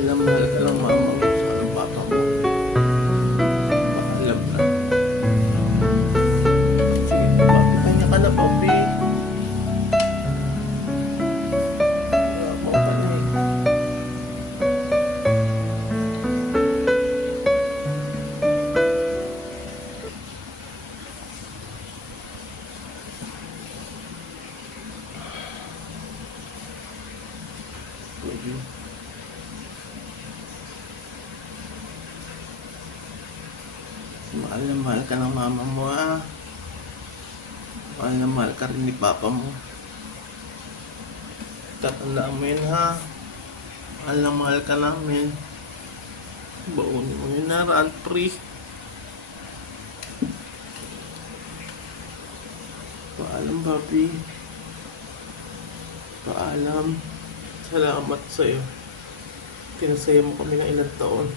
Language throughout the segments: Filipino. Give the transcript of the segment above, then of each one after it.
Mahal ka ng mama mo sa ng papa mo. Paalam na. Sige, papi. Kanya ka na, papi. Wala mo ka na eh. Baby. Mahal ka ng mama mo, ah. Mahal na mahal ka rin ni papa mo. Tatandaan mo yun, ha. Mahal ka namin. Baunin mo yun, ha, Rantry. Paalam, papi. Paalam. Salamat sa'yo. Pinasaya mo kami ng ilang taon.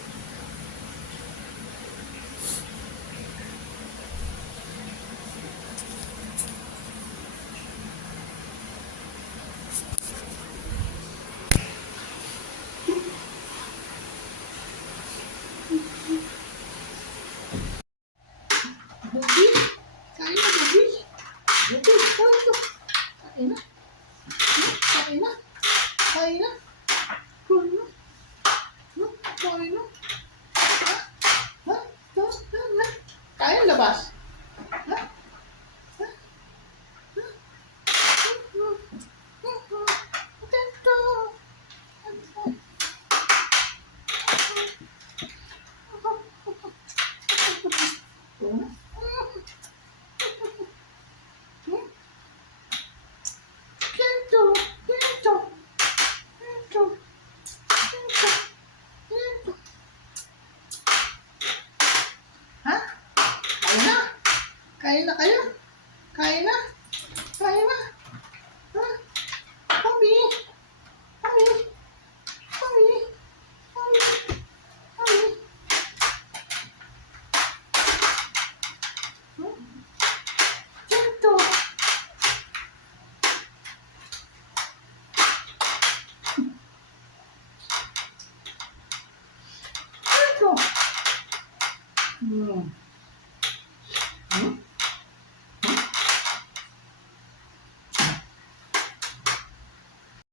Bubi, kain na, Bubi. Bubi, kain na. Kain na. Kain na. Kain na. Kain na. Kain na. Ha? Ha? Kain, labas. Ha? Ha? Kain na. Kain na kayo.